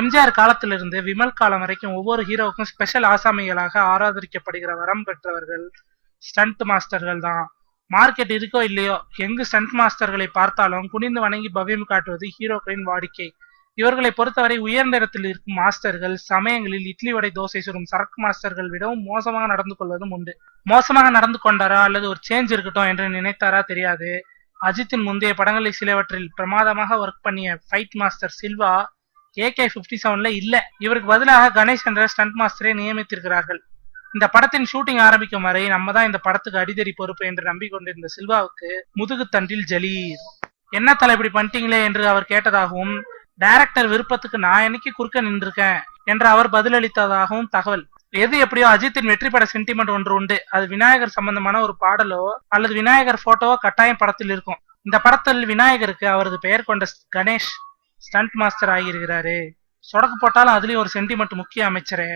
எம்ஜிஆர் காலத்திலிருந்து விமல் காலம் வரைக்கும் ஒவ்வொரு ஹீரோவுக்கும் ஸ்பெஷல் ஆசாமிகளாக ஆராதரிக்கப்படுகிற வரம் பெற்றவர்கள் ஸ்டண்ட் மாஸ்டர்கள் தான். மார்க்கெட் இருக்கோ இல்லையோ, எங்கு ஸ்டண்ட் மாஸ்டர்களை பார்த்தாலும் குனிந்து வணங்கி பவ்யம் காட்டுவது ஹீரோக்களின் வாடிக்கை. இவர்களை பொறுத்தவரை உயர்ந்த இடத்தில் இருக்கும் மாஸ்டர்கள் சமயங்களில் இட்லி வடை தோசை சுடும் சரக்கு மாஸ்டர்கள் விடவும் மோசமாக நடந்து கொள்வதும் உண்டு. மோசமாக நடந்து கொண்டாரா அல்லது ஒரு சேஞ்ச் இருக்கட்டும் என்று நினைத்தாரா தெரியாது. அஜித்தின் முந்தைய படங்களில் சிலவற்றில் பிரமாதமாக ஒர்க் பண்ணிய ஃபைட் மாஸ்டர் சில்வா AK-57ல இல்ல. இவருக்கு பதிலாக கணேஷ் என்ற ஸ்டண்ட் மாஸ்டரை நியமித்திருக்கிறார்கள். இந்த படத்தின் ஷூட்டிங் ஆரம்பிக்கும் வரை நம்ம தான் இந்த படத்துக்கு அடிதடி பொறுப்பு என்று நம்பிக்கொண்டிருந்த சில்வாவுக்கு முதுகு தண்டில் ஜலீர். என்ன தலை இப்படி பண்ணிட்டீங்களே என்று அவர் கேட்டதாகவும், டைரக்டர் விருப்பத்துக்கு நான் என்னைக்கு குறுக்க நின்றுருக்கேன் என்று அவர் பதிலளித்ததாகவும் தகவல். எது எப்படியோ அஜித்தின் வெற்றி பட சென்டிமெண்ட் ஒன்று உண்டு. அது விநாயகர் சம்பந்தமான ஒரு பாடலோ அல்லது விநாயகர் போட்டோவோ கட்டாயம் படத்தில் இருக்கும். இந்த படத்தில் விநாயகருக்கு அவரது பெயர் கொண்ட கணேஷ் ஸ்டண்ட் மாஸ்டர் ஆகியிருக்கிறாரு. சொடக்கு போட்டாலும் அதுலயும் ஒரு சென்டிமெண்ட் முக்கிய அமைச்சரே.